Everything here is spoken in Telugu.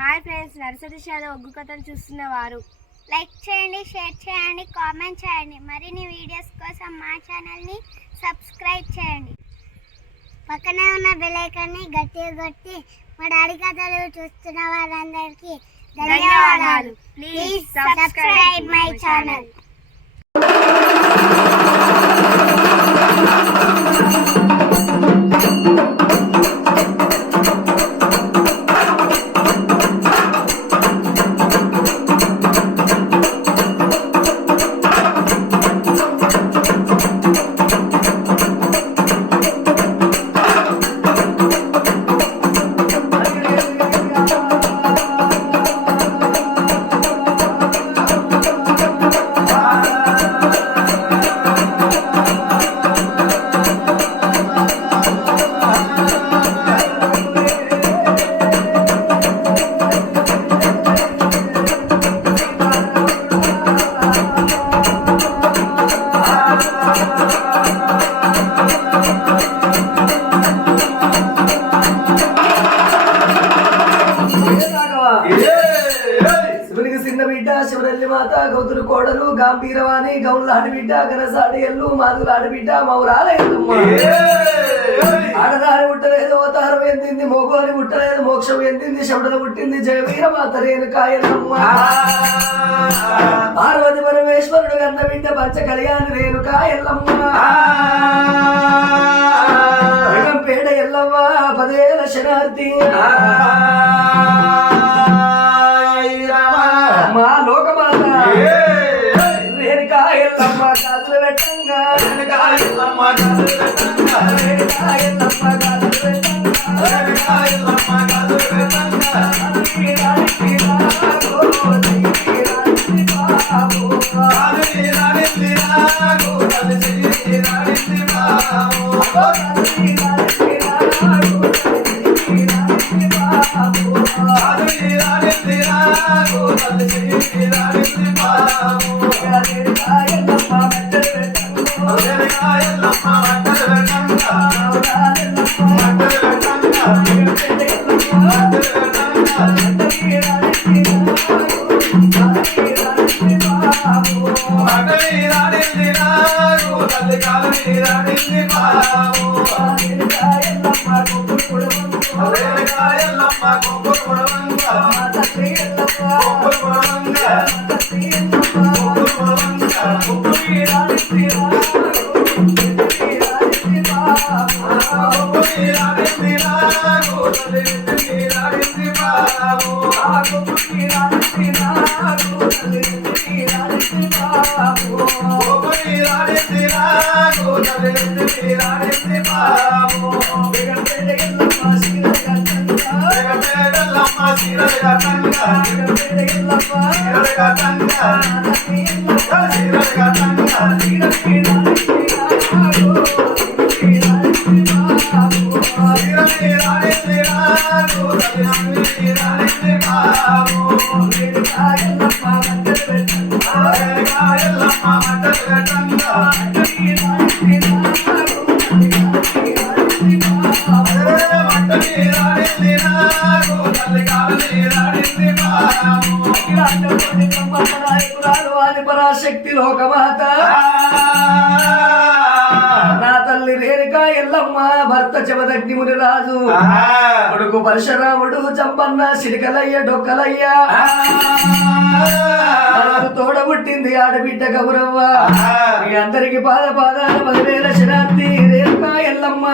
హాయ్ ఫ్రెండ్స్, నర్సరీ షాలో ఒగ్గు కథలు చూస్తున్నవారు లైక్ చేయండి, షేర్ చేయండి, కామెంట్ చేయండి. మరిన్ని వీడియోస్ కోసం మా ఛానల్ని సబ్స్క్రైబ్ చేయండి. పక్కనే ఉన్న బెల్ ఐకాన్ని గట్టిగా కొట్టి మా డాడీ కథలు చూస్తున్న వారందరికీ ధన్యవాదాలు. Please subscribe my channel. శివరల్లి మాత గౌతులు కోడలు గాంభీరవాణి గౌన్లాడి బిడ్డ గనసాడి ఎల్లు మాదులాడి బిడ్డ మౌరాలయ్యమ్మ ఆడదారి పుట్టలేదు అవతారం ఎందింది మోగోని పుట్టలేదు మోక్షం ఎందింది శబడలు పుట్టింది జయవీర మాత రేణుకాయలమ్మ పార్వతి పరమేశ్వరుడు గన్న బిడ్డ పంచ కళ్యాణి రేణుకాయలమ్మ పేడ ఎల్లవ్వ పదేల శనార్థి మా లోకమాత రేణుకాయలమ్మ కాసులు పెట్టంగా రేణుకాయలమ్మ కాసులు పెట్టంగా రేణుకాయలమ్మ కాసులు పెట్టంగా రేణుకాయలమ్మ కాసులు పెట్టంగా పరాశక్తి లోకమాత నా తల్లి రేణుకా ఎల్లమ్మ భర్త చెవదగ్ని మునిరాజు కొడుకు పరశురాముడు చంపన్న సిరికలయ్య డొక్కలయ్య తోడబుట్టింది ఆడబిడ్డ గౌరవ్వ మీ అందరికి పాదాల 10,000 శనార్థి రేణుకా ఎల్లమ్మ